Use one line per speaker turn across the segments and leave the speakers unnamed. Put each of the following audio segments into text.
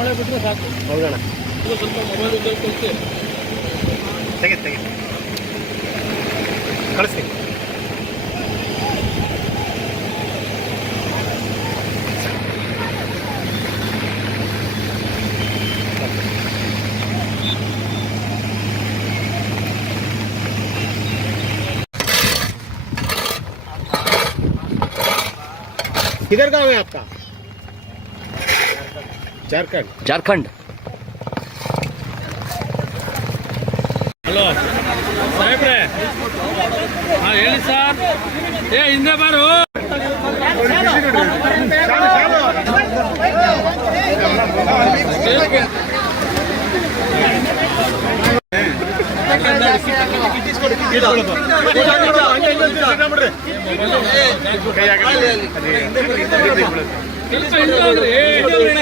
ಮಳೆ ಬಿಟ್ಟರೆ ಸಾಕು
ಹೌದಣ್ಣ
ಇದು ಸ್ವಲ್ಪ ಮೊಬೈಲ್ ಉದ್ಯೋಗ ಕಲಿತು
ತೆಗೆ ತೆಗೆ ಕಳಿಸ್ತೀನಿ किधर गाँव है आपका ಜಾರ್ಖಂಡ್.
ಜಾರ್ಖಂಡ್.
ಹಲೋ. ಸಾಹೇಬ್ರೆ. ಹಾಂ ಹೇಳಿ ಸರ್. ಏ ಹಿಂದೆ ಬಾರು.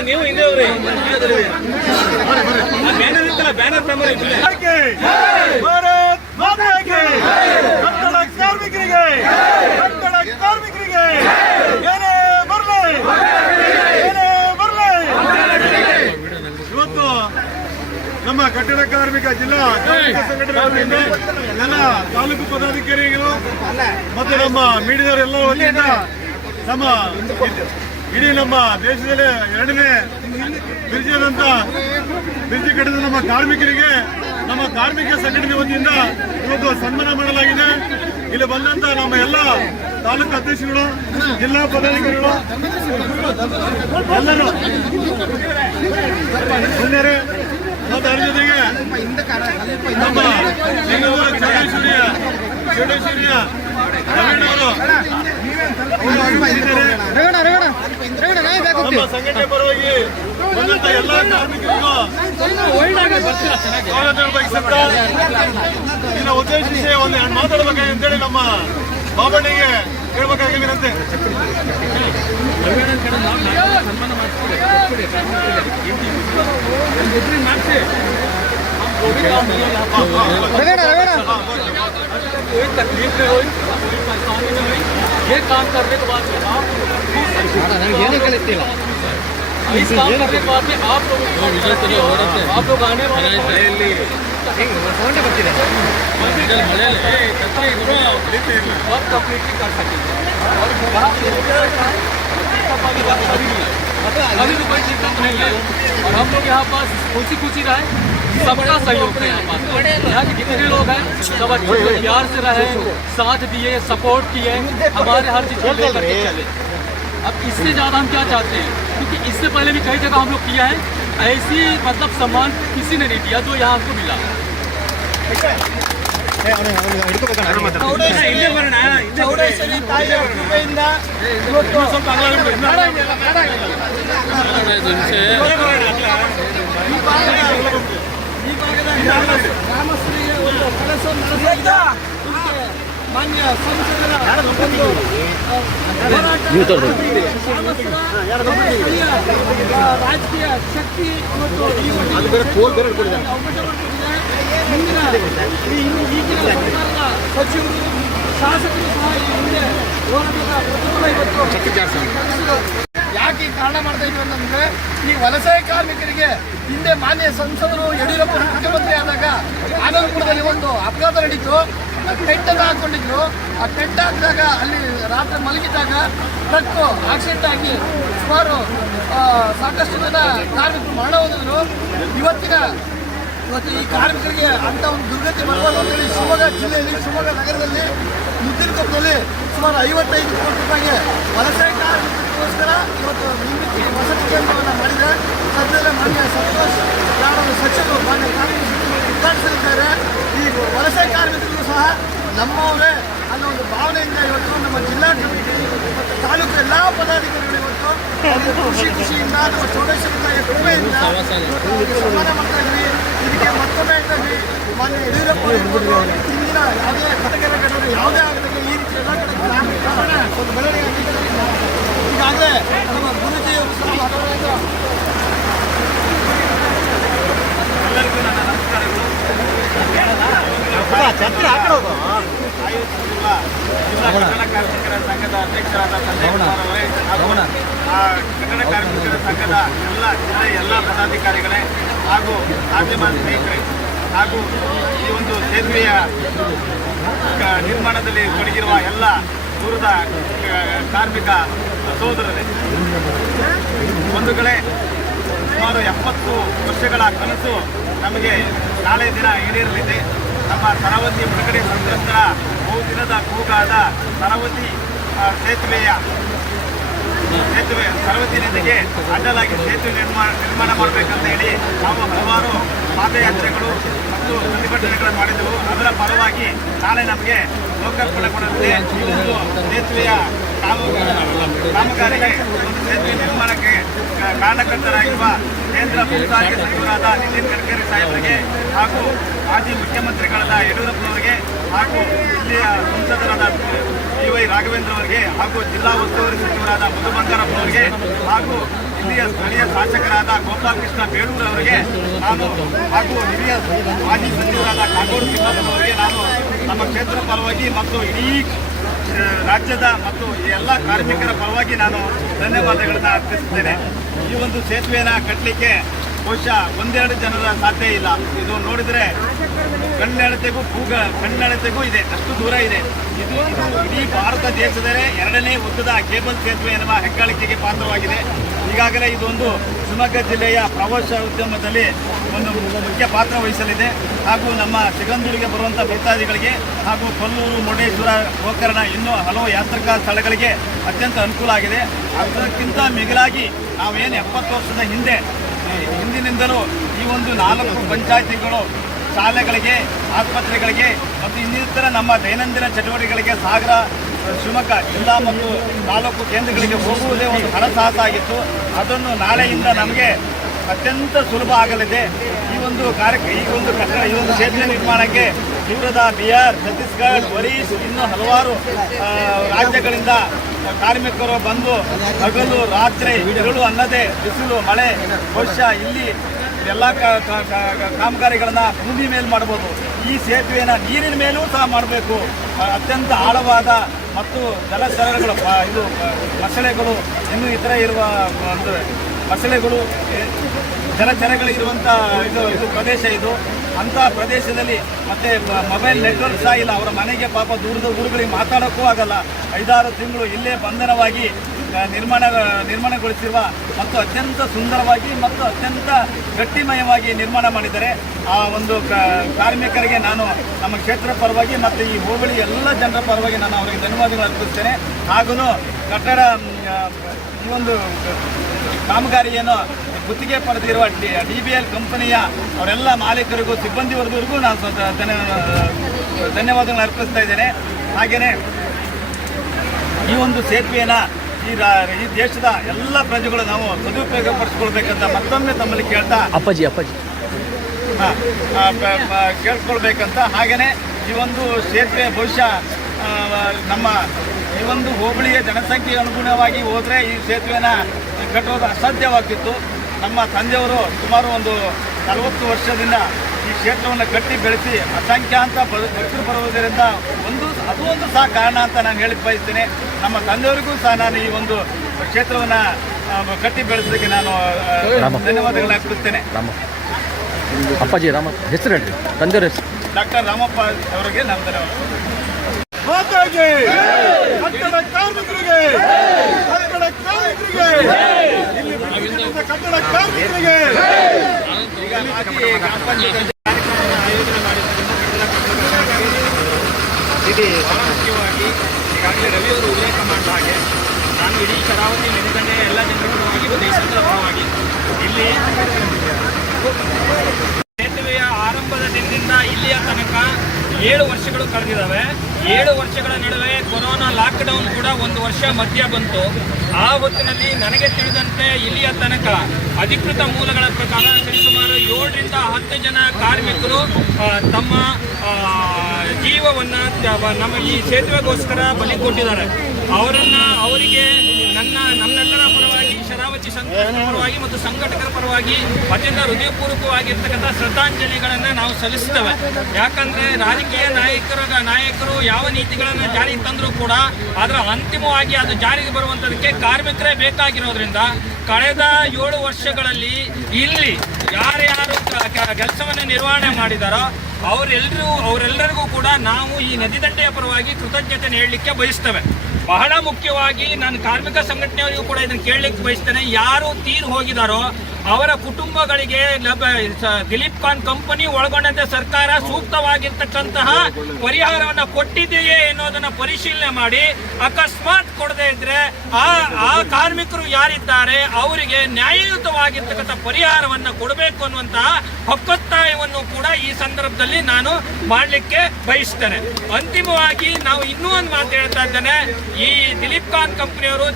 ನೀವು ಹಿಂದೆ ಬ್ಯಾನರ್ ಇತ್ತಲ್ಲ ಬ್ಯಾನರ್ ಪ್ರಮಾಣ
ಭಾರತ್ ಕನ್ನಡ ಕಾರ್ಮಿಕರಿಗೆ ಏನೇ ಬರಲಿ ಏನೇ ಬರಲಿ ಇವತ್ತು ನಮ್ಮ ಕಟ್ಟಡ ಕಾರ್ಮಿಕ ಜಿಲ್ಲಾ ಕಾರ್ಮಿಕ ಸಂಘಟನೆ ವತಿಯಿಂದ ಎಲ್ಲ ತಾಲೂಕು ಪದಾಧಿಕಾರಿಗಳು ಮತ್ತು ನಮ್ಮ ಮೀಡಿಯಾದವರು ಎಲ್ಲ ವತಿಯಿಂದ ನಮ್ಮ ಇಡೀ ನಮ್ಮ ದೇಶದಲ್ಲಿ ಎರಡನೇ ಬಿರ್ಜಿಯಾದಂತ ಬಿರ್ಜಿ ಕಟ್ಟಿದ ನಮ್ಮ ಕಾರ್ಮಿಕರಿಗೆ ನಮ್ಮ ಕಾರ್ಮಿಕ ಸಂಘಟನೆ ವತಿಯಿಂದ ಇವತ್ತು ಸನ್ಮಾನ ಮಾಡಲಾಗಿದೆ. ಇಲ್ಲಿ ಬಂದಂತ ನಮ್ಮ ಎಲ್ಲ ತಾಲೂಕು ಅಧ್ಯಕ್ಷರುಗಳು ಜಿಲ್ಲಾ ಪದಾಧಿಕಾರಿಗಳು ಎಲ್ಲರೂ. ಅದ್ರ ಜೊತೆಗೆ ನಮ್ಮ ಬೆಂಗಳೂರು ಚೌಡೇಶ್ವರಿಯ ಚೌಡೇಶ್ವರಿಯ ಇದ್ದಾರೆ. ನಮ್ಮ ಸಂಘಟನೆ ಪರವಾಗಿ ಬಂದಂತ ಎಲ್ಲಾ ಕಾರ್ಮಿಕರಿಗೂ ಸ್ವಾಗತ ಬಯಸುತ್ತಾ ಇದನ್ನ ಉದ್ದೇಶಿಸಿ ಒಂದು ಅಂತ ಅಂತೇಳಿ ನಮ್ಮ ಬಾಬಣ್ಣಗೆ ಹೇಳ್ಬೇಕಾಗಿ ವಿನಂತಿ
ಸನ್ಮಾನ ಮಾಡಿಸ್ಕೊಡಿ ಮಾಡಿಸಿ कोई तकलीफ में हुई कोई परेशानी में हुई ये काम करने के बाद में आप इस काम करने के बाद में आप लोग आप लोग आने वाले और कंप्लीटली कर सकेंगे और अभी तो कोई दिक्कत नहीं है और हम लोग यहाँ पास खुशी खुशी रहे सबका सहयोग है यहाँ पास यहाँ के जितने लोग हैं सब अच्छे से प्यार से रहे साथ दिए सपोर्ट किए हमारे हर चीज़ को लेकर चले अब इससे ज़्यादा हम क्या चाहते हैं? क्योंकि इससे पहले भी कई जगह हम लोग किया है। ऐसी मतलब सम्मान किसी ने नहीं दिया जो यहाँ हमको मिला
ಚೌಡೇಶ್ವರಿ ತಾಯಿಯ ಕೃಪೆಯಿಂದ ಇವತ್ತು ಈ ಭಾಗದ ಈ ಭಾಗದ ಗ್ರಾಮ- ಗ್ರಾಮಸ್ಥರಿಗೆ ಒಂದು ಕೆಲಸವನ್ನು ನಡೆಸಿದ್ದ ಇದಕ್ಕೆ ಮಾನ್ಯ ಸಂಸದರ ಒಂದು ರಾಜಕೀಯ ಶಕ್ತಿ ಮತ್ತು ಈಗಿನ ಸರ್ಕಾರದ ಸಚಿವರು ಶಾಸಕರು ಸಹ ಈ ಹಿಂದೆ ಹೋರಾಟದ ಪ್ರತಿಫಲ ಇವತ್ತು ಯಾಕೆ ಈ ಕಾರಣ ಮಾಡ್ತಾ ಇದ್ವಿ ಅಂತಂದ್ರೆ ಈ ವಲಸೆ ಕಾರ್ಮಿಕರಿಗೆ ಹಿಂದೆ ಮಾನ್ಯ ಸಂಸದರು ಯಡಿಯೂರಪ್ಪ ಮುಖ್ಯಮಂತ್ರಿ ಆದಾಗ ಆನಂದಪುರದಲ್ಲಿ ಒಂದು ಅಪಘಾತ ನಡೀತು. ಟೆಂಟನ್ನು ಹಾಕೊಂಡಿದ್ರು. ಆ ಟೆಂಟ್ ಹಾಕಿದಾಗ ಅಲ್ಲಿ ರಾತ್ರಿ ಮಲಗಿದಾಗ ಟ್ರಕ್ ಆಕ್ಸಿಡೆಂಟ್ ಆಗಿ ಸುಮಾರು ಸಾಕಷ್ಟು ಜನ ಕಾರ್ಮಿಕರು ಮರಣ ಹೊಂದಿದ್ರು. ಇವತ್ತಿನ ಇವತ್ತು ಈ ಕಾರ್ಮಿಕರಿಗೆ ಅಂತ ಒಂದು ದುರ್ಗತಿ ಬರಬಾರ್ದು ಅಂತೇಳಿ ಶಿವಮೊಗ್ಗ ಜಿಲ್ಲೆಯಲ್ಲಿ, ಶಿವಮೊಗ್ಗ ನಗರದಲ್ಲಿ ಮುದ್ದಿನಕೊಪ್ಪದಲ್ಲಿ ಸುಮಾರು ಐವತ್ತೈದು ಕೋಟಿ ರೂಪಾಯಿಗೆ ವಲಸೆ ಕಾರ್ಮಿಕರಿಗೋಸ್ಕರ ಇವತ್ತು ನಿವೃತ್ತಿ ವಸತಿ ಕೇಂದ್ರವನ್ನು ಮಾಡಿದೆ. ಸದ್ಯದಲ್ಲೇ ಮಾನ್ಯ ಸಂತೋಷ್ ಸಚಿವರು ಮಾನ್ಯ ಕಾರ್ಮಿಕ ಸಚಿವರು ಉದ್ಘಾಟಿಸಲಿದ್ದಾರೆ. ಈ ವಲಸೆ ನಮ್ಮವರೇ ಅನ್ನೋ ಒಂದು ಭಾವನೆಯಿಂದ ಇವತ್ತು ನಮ್ಮ ಜಿಲ್ಲಾ ಮತ್ತು ತಾಲೂಕು ಎಲ್ಲ ಪದಾಧಿಕಾರಿಗಳು ಇವತ್ತು ಖುಷಿ ಖುಷಿಯಿಂದ ನಮ್ಮ ತಾಯಿಯ ಕೃಪೆಯಿಂದ ಸಮಾನ ಮಾಡ್ತಾ ಇದ್ವಿ ಇದಕ್ಕೆ ಮತ್ತೊಮ್ಮೆ ಇದ್ವಿ ಮಾನ್ಯ ಯಡಿಯೂರಪ್ಪ ಇರ್ಬೋದು, ಹಿಂದಿನ ಯಾವುದೇ ಕಟಕರ ಘಟನೆ ಯಾವುದೇ ಆಗದಂಗೆ ಈ ರೀತಿ ಎಲ್ಲ ಕಡೆ ಗ್ರಾಮೀಣ ಒಂದು ಬೆಳವಣಿಗೆ ಆಗಿದ್ದಾರೆ. ಈಗಾಗಲೇ ನಮ್ಮ ಗುರುಜಿಯವರು ಸಹ
ಹಾಕೋದು
ಆಯೋಜಿಸಿರುವ ಜಿಲ್ಲಾ ಕನ್ನಡ ಕಾರ್ಮಿಕರ ಸಂಘದ ಅಧ್ಯಕ್ಷರಾದ ಸಂಜಯ್ ಕುಮಾರ್ ಅವರೇ ಹಾಗೂ ಆ ಕನ್ನಡ ಕಾರ್ಮಿಕರ ಸಂಘದ ಎಲ್ಲ ಜಿಲ್ಲೆಯ ಎಲ್ಲ ಪದಾಧಿಕಾರಿಗಳೇ ಹಾಗೂ ಮಾಧ್ಯಮ ಸ್ನೇಹಿತರೆ ಹಾಗೂ ಈ ಒಂದು ಸೇತುವೆಯ ನಿರ್ಮಾಣದಲ್ಲಿ ತೊಡಗಿರುವ ಎಲ್ಲ ದೂರದ ಕಾರ್ಮಿಕ ಸಹೋದರರೇ ಒಂದು ಕಡೆ ಸುಮಾರು ಎಪ್ಪತ್ತು ವರ್ಷಗಳ ಕನಸು ನಮಗೆ ನಾಳೆ ದಿನ ಈಡೇರಲಿದೆ ನಮ್ಮ ಸರವತಿ ಮುಳುಗಡೆ ಸಂತ್ರಸ್ತರ ಬಹುದಿನದ ಕೂಗಾದ ಸರವತಿ ಸೇತುವೆಯ, ಸೇತುವೆ ಸರವತಿ ನದಿಗೆ ಅಡ್ಡಲಾಗಿ ಸೇತುವೆ ನಿರ್ಮಾಣ ನಿರ್ಮಾಣ ಮಾಡಬೇಕಂತ ಹೇಳಿ ನಾವು ಹಲವಾರು ಪಾದಯಾತ್ರೆಗಳು ಮತ್ತು ಪ್ರತಿಭಟನೆಗಳನ್ನು ಮಾಡಿದ್ದೆವು ಅದರ ಪರವಾಗಿ ನಾಳೆ ನಮಗೆ ಲೋಕಾರ್ಪಣೆಗೊಳ್ಳಲಿದೆ ಈ ಒಂದು ಸೇತುವೆಯ ನಿರ್ಮಾಣಕ್ಕೆ ಕಾರಣಕರ್ತರಾಗಿರುವ ಕೇಂದ್ರ ಭೂ ಸಾರಿಗೆ ಸಚಿವರಾದ ನಿತಿನ್ ಗಡ್ಕರಿ ಸಾಹೇಬರಿಗೆ ಹಾಗೂ ಮಾಜಿ ಮುಖ್ಯಮಂತ್ರಿಗಳಾದ ಯಡಿಯೂರಪ್ಪನವರಿಗೆ ಹಾಗೂ ಇಲ್ಲಿಯ ಸಂಸದರಾದ ಡಿ ವೈ ರಾಘವೇಂದ್ರ ಅವರಿಗೆ ಹಾಗೂ ಜಿಲ್ಲಾ ಉಸ್ತುವಾರಿ ಸಚಿವರಾದ ಮಧು ಬಂಗಾರಪ್ಪನವರಿಗೆ ಹಾಗೂ ಇಲ್ಲಿಯ ಸ್ಥಳೀಯ ಶಾಸಕರಾದ ಗೋಪಾಲಕೃಷ್ಣ ಬೇಡೂರ್ ಅವರಿಗೆ ನಾನು ಹಾಗೂ ಹಿರಿಯ ಮಾಜಿ ಸಚಿವರಾದ ಕಾಗೋಡು ತಿಮ್ಮಪ್ಪನವರಿಗೆ ನಾನು ನಮ್ಮ ಕ್ಷೇತ್ರ ಪರವಾಗಿ ಮತ್ತು ಇಡೀ ರಾಜ್ಯದ ಮತ್ತು ಈ ಎಲ್ಲ ಕಾರ್ಮಿಕರ ಪರವಾಗಿ ನಾನು ಧನ್ಯವಾದಗಳನ್ನು ಅರ್ಪಿಸುತ್ತೇನೆ. ಈ ಒಂದು ಸೇತುವೆಯನ್ನು ಕಟ್ಟಲಿಕ್ಕೆ ಬಹುಶಃ ಒಂದೆರಡು ಜನರ ಸಾಧ್ಯ ಇಲ್ಲ. ಇದು ನೋಡಿದರೆ ಕಣ್ಣೆಳತೆಗೂ ಕೂಗ, ಕಣ್ಣೆಳತೆಗೂ ಇದೆ, ಅಷ್ಟು ದೂರ ಇದೆ. ಇದು ಇದು ಇಡೀ ಭಾರತ ದೇಶದಲ್ಲೇ ಎರಡನೇ ಉದ್ದದ ಕೇಬಲ್ ಸೇತುವೆ ಎನ್ನುವ ಹೆಗ್ಗಳಿಕೆಗೆ ಪಾತ್ರವಾಗಿದೆ. ಈಗಾಗಲೇ ಇದೊಂದು ಶಿವಮೊಗ್ಗ ಜಿಲ್ಲೆಯ ಪ್ರವಾಸೋದ್ಯಮದಲ್ಲಿ ಒಂದು ಮುಖ್ಯ ಪಾತ್ರ ವಹಿಸಲಿದೆ. ಹಾಗೂ ನಮ್ಮ ಸಿಗಂದೂರಿಗೆ ಬರುವಂಥ ಭಕ್ತಾದಿಗಳಿಗೆ ಹಾಗೂ ಕೊಲ್ಲೂರು, ಮುರುಡೇಶ್ವರ, ಗೋಕರ್ಣ ಇನ್ನೂ ಹಲವು ಯಾತ್ರಿಕ ಸ್ಥಳಗಳಿಗೆ ಅತ್ಯಂತ ಅನುಕೂಲ ಆಗಿದೆ. ಅದಕ್ಕಿಂತ ಮಿಗಿಲಾಗಿ ನಾವೇನು ಎಪ್ಪತ್ತು ವರ್ಷದ ಹಿಂದೆ ಹಿಂದಿನಿಂದಲೂ ಈ ಒಂದು ನಾಲ್ಕು ಪಂಚಾಯಿತಿಗಳು ಶಾಲೆಗಳಿಗೆ, ಆಸ್ಪತ್ರೆಗಳಿಗೆ ಮತ್ತು ಇನ್ನಿತರ ನಮ್ಮ ದೈನಂದಿನ ಚಟುವಟಿಕೆಗಳಿಗೆ ಸಾಗರ ಶಿವಮೊಗ್ಗ ಜಿಲ್ಲಾ ಮತ್ತು ತಾಲೂಕು ಕೇಂದ್ರಗಳಿಗೆ ಹೋಗುವುದೇ ಒಂದು ಹಣ ಸಾಹಸ ಆಗಿತ್ತು. ಅದನ್ನು ನಾಳೆಯಿಂದ ನಮಗೆ ಅತ್ಯಂತ ಸುಲಭ ಆಗಲಿದೆ. ಈ ಒಂದು ಕಾರ್ಯ ಈ ಒಂದು ಕಟ್ಟಡ, ಈ ಒಂದು ಸೇತುವೆ ನಿರ್ಮಾಣಕ್ಕೆ ತೀವ್ರದ ಬಿಹಾರ್ ಛತ್ತೀಸ್ಗಢ ಒರಿಸ್ ಇನ್ನೂ ಹಲವಾರು ರಾಜ್ಯಗಳಿಂದ ಕಾರ್ಮಿಕರು ಬಂದು ಹಗಲು, ರಾತ್ರಿ ಇರುಳು ಅನ್ನದೇ ಬಿಸಿಲು, ಮಳೆ ಬಹುಶಃ ಇಲ್ಲಿ ಎಲ್ಲ ಕಾಮಗಾರಿಗಳನ್ನ ಭೂಮಿ ಮೇಲೆ ಮಾಡ್ಬೋದು. ಈ ಸೇತುವೆನ ನೀರಿನ ಮೇಲೂ ಸಹ ಮಾಡಬೇಕು. ಅತ್ಯಂತ ಆಳವಾದ ಮತ್ತು ಜಲಚರಗಳು ಇದು ಮಸಳೆಗಳು, ಇನ್ನು ಇತರ ಇರುವ ಒಂದು ಮೊಸಳೆಗಳು ಜಲಚರಗಳಿರುವಂಥ ಇದು ಇದು ಪ್ರದೇಶ ಇದು. ಅಂಥ ಪ್ರದೇಶದಲ್ಲಿ ಮತ್ತೆ ಮೊಬೈಲ್ ನೆಟ್ವರ್ಕ್ ಸಹ ಇಲ್ಲ. ಅವರ ಮನೆಗೆ ಪಾಪ ದೂರದ ಊರುಗಳಿಗೆ ಮಾತಾಡೋಕ್ಕೂ ಆಗಲ್ಲ. ಐದಾರು ತಿಂಗಳು ಇಲ್ಲೇ ಬಂಧನವಾಗಿ ನಿರ್ಮಾಣ, ನಿರ್ಮಾಣಗೊಳಿಸಿರುವ ಮತ್ತು ಅತ್ಯಂತ ಸುಂದರವಾಗಿ ಮತ್ತು ಅತ್ಯಂತ ಗಟ್ಟಿಮಯವಾಗಿ ನಿರ್ಮಾಣ ಮಾಡಿದ್ದಾರೆ. ಆ ಒಂದು ಕಾರ್ಮಿಕರಿಗೆ ನಾನು ನಮ್ಮ ಕ್ಷೇತ್ರ ಪರವಾಗಿ ಮತ್ತು ಈ ಹೋಬಳಿ ಎಲ್ಲ ಜನರ ಪರವಾಗಿ ನಾನು ಅವರಿಗೆ ಧನ್ಯವಾದಗಳು ಅರ್ಪಿಸ್ತೇನೆ. ಹಾಗೂ ಕಟ್ಟಡ ಈ ಒಂದು ಕಾಮಗಾರಿಯನ್ನು ಗುತ್ತಿಗೆ ಪಡೆದಿರುವ ಡಿ ಬಿ ಎಲ್ ಕಂಪನಿಯ ಅವರೆಲ್ಲ ಮಾಲೀಕರಿಗೂ, ಸಿಬ್ಬಂದಿ ವರ್ಗರಿಗೂ ನಾನು ಧನ್ಯ ಧನ್ಯವಾದಗಳನ್ನು ಅರ್ಪಿಸ್ತಾ ಇದ್ದೇನೆ. ಹಾಗೆಯೇ ಈ ಒಂದು ಸೇತುವೆನ ಈ ದೇಶದ ಎಲ್ಲ ಪ್ರಜೆಗಳು ನಾವು ಸದುಪಯೋಗ ಪಡಿಸ್ಕೊಳ್ಬೇಕಂತ ಮತ್ತೊಮ್ಮೆ ತಮ್ಮಲ್ಲಿ ಕೇಳ್ತಾ
ಅಪ್ಪಾಜಿ ಅಪ್ಪಾಜಿ.
ಕೇಳ್ಕೊಳ್ಬೇಕಂತ ಹಾಗೆಯೇ ಈ ಒಂದು ಸೇತುವೆ ಬಹುಶಃ ನಮ್ಮ ಈ ಒಂದು ಹೋಬಳಿಯ ಜನಸಂಖ್ಯೆ ಅನುಗುಣವಾಗಿ ಹೋದರೆ ಈ ಸೇತುವೆನ ಕಟ್ಟೋದು ಅಸಾಧ್ಯವಾಗ್ತಿತ್ತು ನಮ್ಮ ತಂದೆಯವರು ಸುಮಾರು ಒಂದು ನಲವತ್ತು ವರ್ಷದಿಂದ ಕ್ಷೇತ್ರವನ್ನು ಕಟ್ಟಿ ಬೆಳೆಸಿ ಅಸಂಖ್ಯಾಂತ ಭಕ್ತರು ಬರುವುದರಿಂದ ಒಂದು ಅದು ಒಂದು ಸಹ ಕಾರಣ ಅಂತ ನಾನು ಹೇಳಿ ಬಯಸ್ತೇನೆ. ನಮ್ಮ ತಂದೆಯವರಿಗೂ ಸಹ ನಾನು ಈ ಒಂದು ಕ್ಷೇತ್ರವನ್ನು ಕಟ್ಟಿ ಬೆಳೆಸೋದಕ್ಕೆ ನಾನು ಧನ್ಯವಾದಗಳನ್ನ ಅರ್ಪಿಸ್ತೇನೆ
ರಾಮ. ಅಪ್ಪಾಜಿ ರಾಮ. ಹೆಸರು ಹೇಳಿ ತಂದೆಯವ್ರ ಹೆಸರು.
ಡಾಕ್ಟರ್ ರಾಮಪ್ಪ ಅವರಿಗೆ ನಾನು ಧನ್ಯವಾದ.
ಕಟ್ಟಡ ಕಾರ್ಮಿಕರಿಗೆ ಕಟ್ಟಡ ಕಾರ್ಮಿಕರಿಗೆ ಇಲ್ಲಿ ಬಿಡುತ್ತಿರುವ ಕಟ್ಟಡ ಕಾರ್ಮಿಕರಿಗೆ
ಈಗ ಮಾಜಿ ಗ್ರಾಮ ಪಂಚಾಯತ್ ಕಾರ್ಯಕ್ರಮವನ್ನು ಆಯೋಜನೆ ಮಾಡಿದ್ದರಿಂದ ಕಟ್ಟಡ ಕಾರ್ಮಿಕರಿಗಾಗಿ ಇದು ಮುಖ್ಯವಾಗಿ ಈಗಾಗಲೇ ರವಿಯವರು ಉಲ್ಲೇಖ ಮಾಡಿದ ಹಾಗೆ ನಾನು ಇಡೀ ಶರಾವತಿ ನೆನೆದಂಡೆಯ ಎಲ್ಲ ಜನರಿಗೂ ಒಂದು ಸಂದರ್ಭವಾಗಿ ಇಲ್ಲಿ ಸೇತುವೆಯ ಆರಂಭದ ದಿನದಿಂದ ಇಲ್ಲಿಯ ತನಕ ಏಳು ವರ್ಷಗಳು ಕಳೆದಿದ್ದಾವೆ. ಏಳು ವರ್ಷಗಳ ನಡುವೆ ಕೊರೋನಾ ಲಾಕ್ಡೌನ್ ಕೂಡ ಒಂದು ವರ್ಷ ಮಧ್ಯ ಬಂತು. ಆ ಹೊತ್ತಿನಲ್ಲಿ ನನಗೆ ತಿಳಿದಂತೆ ಇಲ್ಲಿಯ ತನಕ ಅಧಿಕೃತ ಮೂಲಗಳ ಪ್ರಕಾರ ಸರಿಸುಮಾರು ಏಳರಿಂದ ಹತ್ತು ಜನ ಕಾರ್ಮಿಕರು ತಮ್ಮ ಜೀವವನ್ನು ನಮ್ಮ ಈ ಸೇತುವೆಗೋಸ್ಕರ ಬಲಿ ಕೊಟ್ಟಿದ್ದಾರೆ. ಅವರನ್ನು, ಅವರಿಗೆ ನನ್ನ ನಮ್ಮೆಲ್ಲರ ಶರಾವತಿ
ಪರವಾಗಿ ಮತ್ತು ಸಂಘಟಕರ ಪರವಾಗಿ ಅತ್ಯಂತ ಹೃದಯಪೂರ್ವಕವಾಗಿರ್ತಕ್ಕಂಥ ಶ್ರದ್ಧಾಂಜಲಿಗಳನ್ನು ನಾವು ಸಲ್ಲಿಸ್ತೇವೆ. ಯಾಕಂದ್ರೆ ರಾಜಕೀಯ ನಾಯಕರ ನಾಯಕರು ಯಾವ ನೀತಿಗಳನ್ನು ಜಾರಿಗೆ ತಂದರೂ ಕೂಡ ಅದರ ಅಂತಿಮವಾಗಿ ಅದು ಜಾರಿಗೆ ಬರುವಂಥದಕ್ಕೆ ಕಾರ್ಮಿಕರೇ ಬೇಕಾಗಿರೋದ್ರಿಂದ ಕಳೆದ ಏಳು ವರ್ಷಗಳಲ್ಲಿ ಇಲ್ಲಿ ಯಾರ್ಯಾರು ಕೆಲಸವನ್ನು ನಿರ್ವಹಣೆ ಮಾಡಿದಾರೋ ಅವರೆಲ್ಲರೂ ಅವರೆಲ್ಲರಿಗೂ ಕೂಡ ನಾವು ಈ ನದಿ ದಂಡೆಯ ಪರವಾಗಿ ಕೃತಜ್ಞತೆ ಹೇಳಲಿಕ್ಕೆ ಬಯಸ್ತೇವೆ. ಬಹಳ ಮುಖ್ಯವಾಗಿ ನಾನು ಕಾರ್ಮಿಕ ಸಂಘಟನೆಯವರಿಗೂ ಕೂಡ ಇದನ್ನು ಕೇಳಲಿಕ್ಕೆ ಬಯಸ್ತೇನೆ. ಯಾರು ತೀರ್ ಹೋಗಿದಾರೋ ಅವರ ಕುಟುಂಬಗಳಿಗೆ ದಿಲೀಪ್ ಖಾನ್ ಕಂಪನಿ ಒಳಗೊಂಡಂತೆ ಸರ್ಕಾರ ಸೂಕ್ತವಾಗಿರ್ತಕ್ಕಂತಹ ಪರಿಹಾರವನ್ನು ಕೊಟ್ಟಿದೆಯೇ ಎನ್ನುವುದನ್ನ ಪರಿಶೀಲನೆ ಮಾಡಿ ಅಕಸ್ಮಾತ್ ಕೊಡದೇ ಇದ್ರೆ ಆ ಆ ಕಾರ್ಮಿಕರು ಯಾರಿದ್ದಾರೆ, ಅವರಿಗೆ ನ್ಯಾಯಯುತವಾಗಿರ್ತಕ್ಕಂಥ ಪರಿಹಾರವನ್ನು ಕೊಡಬೇಕು ಅನ್ನುವಂತಹ ಹಕ್ಕೊತ್ತಾಯವನ್ನು ಕೂಡ ಈ ಸಂದರ್ಭದಲ್ಲಿ ನಾನು ಮಾಡಲಿಕ್ಕೆ ಬಯಸ್ತೇನೆ. ಅಂತಿಮವಾಗಿ ನಾವು ಇನ್ನೂ ಒಂದು ಮಾತು ಹೇಳ್ತಾ ಇದ್ದೇನೆ. ಈ ದಿಲೀಪ್ ಖಾನ್ ಕಂಪನಿಯವರು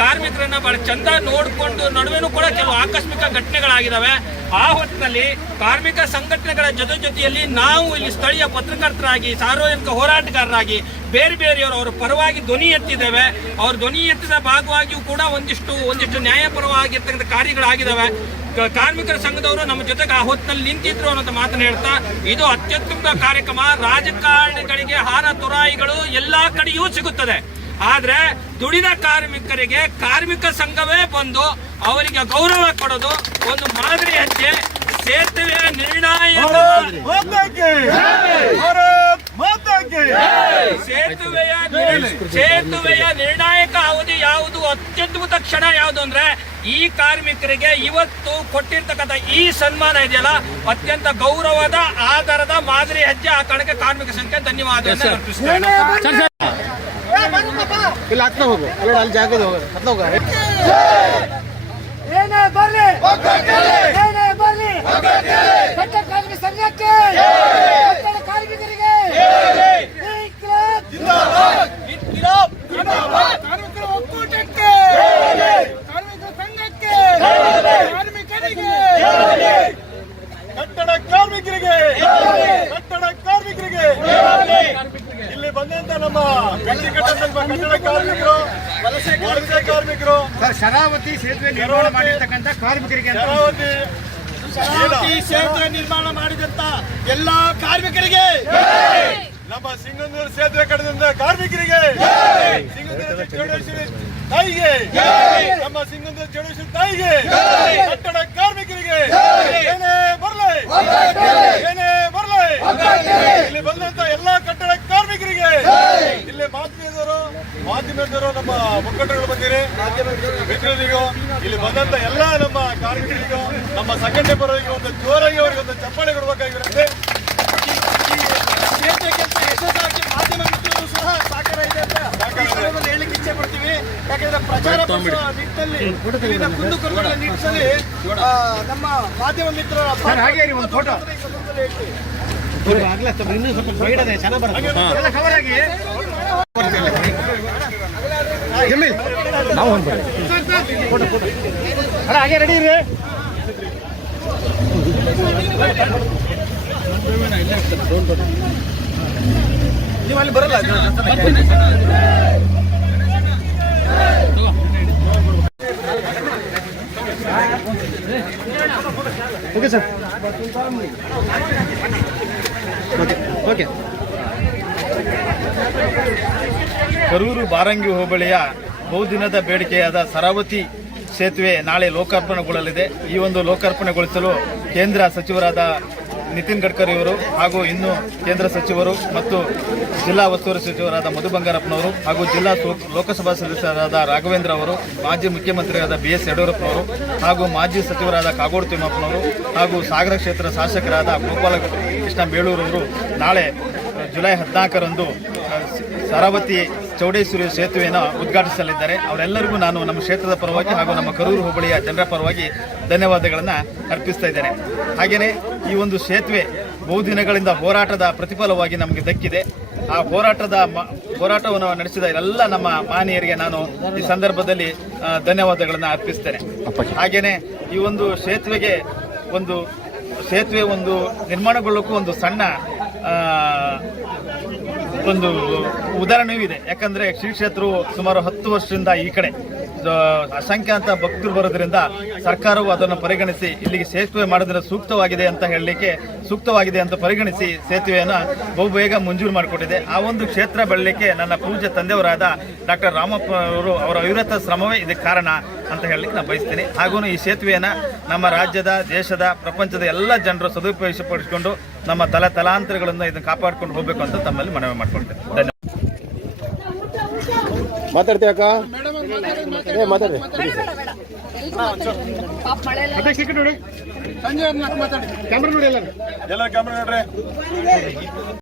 ಕಾರ್ಮಿಕರನ್ನ ಬಹಳ ಚಂದ ನೋಡಿಕೊಂಡು ನಡುವೆನೂ ಕೂಡ ಕೆಲವು ಆಕಸ್ಮಿಕ ಘಟನೆಗಳಾಗಿದ್ದಾವೆ. ಆ ಹೊತ್ತಿನಲ್ಲಿ ಕಾರ್ಮಿಕ ಸಂಘಟನೆಗಳ ಜೊತೆ ಜೊತೆಯಲ್ಲಿ ನಾವು ಇಲ್ಲಿ ಸ್ಥಳೀಯ ಪತ್ರಕರ್ತರಾಗಿ, ಸಾರ್ವಜನಿಕ ಹೋರಾಟಗಾರರಾಗಿ, ಬೇರೆ ಬೇರೆಯವರು ಅವರ ಪರವಾಗಿ ಧ್ವನಿ ಎತ್ತಿದ್ದೇವೆ. ಅವ್ರ ಧ್ವನಿ ಎತ್ತಿದ ಭಾಗವಾಗಿಯೂ ಕೂಡ ಒಂದಿಷ್ಟು ಒಂದಿಷ್ಟು ನ್ಯಾಯಪರವಾಗಿರ್ತಕ್ಕಂಥ ಕಾರ್ಯಗಳಾಗಿದ್ದಾವೆ. ಕಾರ್ಮಿಕರ ಸಂಘದವರು ನಮ್ಮ ಜೊತೆಗೆ ಆ ಹೊತ್ತಿನಲ್ಲಿ ನಿಂತಿದ್ರು ಅನ್ನೋದು ಮಾತನ್ನು ಹೇಳ್ತಾ, ಇದು ಅತ್ಯುತ್ತಮ ಕಾರ್ಯಕ್ರಮ. ರಾಜಕಾರಣಿಗಳಿಗೆ ಹಾರ, ತುರಾಯಿಗಳು ಎಲ್ಲಾ ಕಡೆಯೂ ಸಿಗುತ್ತದೆ. ಆದ್ರೆ ದುಡಿದ ಕಾರ್ಮಿಕರಿಗೆ ಕಾರ್ಮಿಕ ಸಂಘವೇ ಬಂದು ಅವರಿಗೆ ಗೌರವ ಕೊಡೋದು ಒಂದು ಮಾದರಿ ಹೆಜ್ಜೆ ಸೇತುವೆಯ ನಿರ್ಣಾಯಕ ಸೇತುವೆಯ ಸೇತುವೆಯ ನಿರ್ಣಾಯಕ ಅವಧಿ ಯಾವುದು? ಅತ್ಯದ್ಭುತ ಕ್ಷಣ ಯಾವುದು ಅಂದ್ರೆ ಈ ಕಾರ್ಮಿಕರಿಗೆ ಇವತ್ತು ಕೊಟ್ಟಿರ್ತಕ್ಕಂಥ ಈ ಸನ್ಮಾನ ಇದೆಯಲ್ಲ? ಅತ್ಯಂತ ಗೌರವದ ಆಧಾರದ ಮಾದರಿ ಹೆಜ್ಜೆ ಆ ಕಣಕ್ಕೆ ಕಾರ್ಮಿಕ ಸಂಖ್ಯೆ ಧನ್ಯವಾದ
ಇಲ್ಲ ಹತ್ರ ಹೋಗು. ಅಲ್ಲ ಅಲ್ಲಿ ಜಾಗದ ಹೋಗು. ಹತ್ರ ಹೋಗ.
ಏನೇ ಬರ್ಲಿ ಏನೇ ಬರ್ಲಿ ಕಟ್ಟಡ ಕಾರ್ಮಿಕ ಸಂಘಕ್ಕೆ ಕಟ್ಟಡ ಕಾರ್ಮಿಕರಿಗೆ ಇನ್ಕ್ಲಾಬ್! ಕಾರ್ಮಿಕರ ಒಕ್ಕೂಟಕ್ಕೆ ಕಾರ್ಮಿಕರ ಸಂಘಕ್ಕೆ ಕಾರ್ಮಿಕರಿಗೆ
ಕಟ್ಟಡ ಕಾರ್ಮಿಕರಿಗೆ ಕಟ್ಟಡ ಕಾರ್ಮಿಕರಿಗೆ ಇಲ್ಲಿ ಬಂದಂತ ನಮ್ಮ ಕಟ್ಟಡ ಕಟ್ಟಡ ಕಾರ್ಮಿಕರು ವಲಸೆ ಕಾರ್ಮಿಕರು
ಸರ್ ಶರಾವತಿ ಸೇತುವೆ ನಿರ್ಮಾಣ ಮಾಡಿರ್ತಕ್ಕಂಥ ಕಾರ್ಮಿಕರಿಗೆ ಅಂತ
ಶರಾವತಿ
ಶರಾವತಿ ಸೇತುವೆ ನಿರ್ಮಾಣ ಮಾಡಿದಂತ ಎಲ್ಲಾ ಕಾರ್ಮಿಕರಿಗೆ
ಸಿಂಗಂದೂರು ಸೇತುವೆ ಕಡೆದಿಂದ ಕಾರ್ಮಿಕರಿಗೆ. ತಾಯಿಗೆ. ನಮ್ಮ ಸಿಂಗನೂರು ಚೌಡೇಶ್ವರಿ ತಾಯಿಗೆ. ಕಟ್ಟಡ ಕಾರ್ಮಿಕರಿಗೆ. ಏನೇ ಬರಲಿ. ಏನೇ ಬರ್ಲಿ. ಇಲ್ಲಿ ಬಂದಂತ ಎಲ್ಲಾ ಕಟ್ಟಡ ಕಾರ್ಮಿಕರಿಗೆ. ಇಲ್ಲಿ ಮಾಧ್ಯಮದವರು ಮಾಧ್ಯಮದವರು ನಮ್ಮ ಮುಖಂಡರುಗಳು ಬಂದಿರಿ. ಮಿತ್ರರಿಗೂ, ಇಲ್ಲಿ ಬಂದಂತ ಎಲ್ಲಾ ನಮ್ಮ ಕಾರ್ಮಿಕರಿಗೂ, ನಮ್ಮ ಸಂಘಟನೆ ಪರವಾಗಿ ಒಂದು ಜೋರಾಗಿ ಅವರಿಗೆ ಒಂದು ಚಪ್ಪಾಳೆ ಕೊಡಬೇಕಾಗಿರುತ್ತೆ
ಸೇತುವೆಗಿಂತ ಯಶಸ್ಸಾಗಿ ಮಾಧ್ಯಮ ಮಿತ್ರರು ಸಹ ಸಹಕಾರ ಇದೆ ಅಂತ ಈ ಸಂದರ್ಭದಲ್ಲಿ ಹೇಳಲಿಕ್ಕೆ ಇಚ್ಛೆ ಪಡ್ತೀವಿ ಯಾಕಂದ್ರೆ ಪ್ರಚಾರ ಪಡಿಸುವ ನಿಟ್ಟಿನಲ್ಲಿ ನಮ್ಮ ಮಾಧ್ಯಮ ಮಿತ್ರರ
ಹಾಗೆ ಸ್ವಲ್ಪ ಇನ್ನೂ ಸ್ವಲ್ಪ ಸೈಡ್ ಅದೇ ಚೆನ್ನಾಗಿ ಬರುತ್ತೆ. ಕವರ್ ಆಗಿ.
ನಾವು ಒಂದು
ಅಲ್ಲ ಹಾಗೆ ರೆಡಿ ಇರಿ. Okay sir okay okay
Karur Barangi ಹೋಬಳಿಯ ಬಹುದಿನದ ಬೇಡಿಕೆಯಾದ ಸರಾವತಿ ಸೇತುವೆ ನಾಳೆ ಲೋಕಾರ್ಪಣೆಗೊಳ್ಳಲಿದೆ. ಈ ಒಂದು ಲೋಕಾರ್ಪಣೆಗೊಳಿಸಲು ಕೇಂದ್ರ ಸಚಿವರಾದ ನಿತಿನ್ ಗಡ್ಕರಿ ಅವರು ಹಾಗೂ ಇನ್ನು ಕೇಂದ್ರ ಸಚಿವರು ಮತ್ತು ಜಿಲ್ಲಾ ಉಸ್ತುವಾರಿ ಸಚಿವರಾದ ಮಧು ಬಂಗಾರಪ್ಪನವರು ಹಾಗೂ ಜಿಲ್ಲಾ ಲೋಕಸಭಾ ಸದಸ್ಯರಾದ ರಾಘವೇಂದ್ರ ಅವರು, ಮಾಜಿ ಮುಖ್ಯಮಂತ್ರಿಯಾದ ಬಿ ಎಸ್ ಯಡಿಯೂರಪ್ಪನವರು ಹಾಗೂ ಮಾಜಿ ಸಚಿವರಾದ ಕಾಗೋಡು ತಿಮ್ಮಪ್ಪನವರು ಹಾಗೂ ಸಾಗರ ಕ್ಷೇತ್ರ ಶಾಸಕರಾದ ಗೋಪಾಲ ಕೃಷ್ಣ ಬೇಳೂರವರು ನಾಳೆ ಜುಲೈ ಹದಿನಾಲ್ಕರಂದು ಸರಾವತಿ ಚೌಡೇಶ್ವರಿ ಸೇತುವೆಯನ್ನು ಉದ್ಘಾಟಿಸಲಿದ್ದಾರೆ. ಅವರೆಲ್ಲರಿಗೂ ನಾನು ನಮ್ಮ ಕ್ಷೇತ್ರದ ಪರವಾಗಿ ಹಾಗೂ ನಮ್ಮ ಕರೂರು ಹೋಬಳಿಯ ಜನರ ಪರವಾಗಿ ಧನ್ಯವಾದಗಳನ್ನು ಅರ್ಪಿಸ್ತಾ ಇದ್ದೇನೆ. ಹಾಗೆಯೇ ಈ ಒಂದು ಸೇತುವೆ ಬಹುದಿನಗಳಿಂದ ಹೋರಾಟದ ಪ್ರತಿಫಲವಾಗಿ ನಮಗೆ ದಕ್ಕಿದೆ. ಆ ಹೋರಾಟದ ಹೋರಾಟವನ್ನು ನಡೆಸಿದ ಎಲ್ಲ ನಮ್ಮ ಮಾನೀಯರಿಗೆ ನಾನು ಈ ಸಂದರ್ಭದಲ್ಲಿ ಧನ್ಯವಾದಗಳನ್ನು ಅರ್ಪಿಸ್ತೇನೆ. ಹಾಗೆಯೇ ಈ ಒಂದು ಸೇತುವೆಗೆ ಒಂದು ಸೇತುವೆ ಒಂದು ನಿರ್ಮಾಣಗೊಳ್ಳೋಕ್ಕೂ ಒಂದು ಸಣ್ಣ ಒಂದು ಉದಾಹರಣೆಯೂ ಇದೆ. ಯಾಕಂದ್ರೆ ಶ್ರೀ ಕ್ಷೇತ್ರವು ಸುಮಾರು ಹತ್ತು ವರ್ಷದಿಂದ ಈ ಕಡೆ. ಅಸಂಖ್ಯಾತ ಭಕ್ತರು ಬರೋದ್ರಿಂದ ಸರ್ಕಾರವು ಅದನ್ನು ಪರಿಗಣಿಸಿ ಇಲ್ಲಿಗೆ ಸೇತುವೆ ಮಾಡಿದ್ರೆ ಸೂಕ್ತವಾಗಿದೆ ಅಂತ ಹೇಳಲಿಕ್ಕೆ ಸೂಕ್ತವಾಗಿದೆ ಅಂತ ಪರಿಗಣಿಸಿ ಸೇತುವೆಯನ್ನು ಬಹುಬೇಗ ಮಂಜೂರು ಮಾಡಿಕೊಟ್ಟಿದೆ. ಆ ಒಂದು ಕ್ಷೇತ್ರ ಬೆಳಲಿಕ್ಕೆ ನನ್ನ ಪೂಜ್ಯ ತಂದೆಯವರಾದ ಡಾಕ್ಟರ್ ರಾಮಪ್ಪ ಅವರು ಅವರ ಅವಿರತ ಶ್ರಮವೇ ಇದಕ್ಕೆ ಕಾರಣ ಅಂತ ಹೇಳಲಿಕ್ಕೆ ನಾನು ಬಯಸ್ತೀನಿ. ಹಾಗೂ ಈ ಸೇತುವೆಯನ್ನು ನಮ್ಮ ರಾಜ್ಯದ, ದೇಶದ, ಪ್ರಪಂಚದ ಎಲ್ಲ ಜನರು ಸದುಪಯೋಗಪಡಿಸಿಕೊಂಡು ನಮ್ಮ ತಲೆ ತಲಾಂತರಗಳನ್ನು ಇದನ್ನು ಕಾಪಾಡ್ಕೊಂಡು ಹೋಗಬೇಕು ಅಂತ ತಮ್ಮಲ್ಲಿ ಮನವಿ ಮಾಡ್ಕೊಳ್ತೇನೆ. ಧನ್ಯವಾದ.
ಮಾತಾಡ್ತೀವಿ ಅಕ್ಕ? ಏ ಮಾತಾಡಿ.
ಸಂಜೆ ಮಾತಾಡಿ. ಕ್ಯಾಮ್ರಾ ನೋಡಿ ಎಲ್ಲ
ಕ್ಯಾಮ್ರಾ ನೋಡ್ರಿ.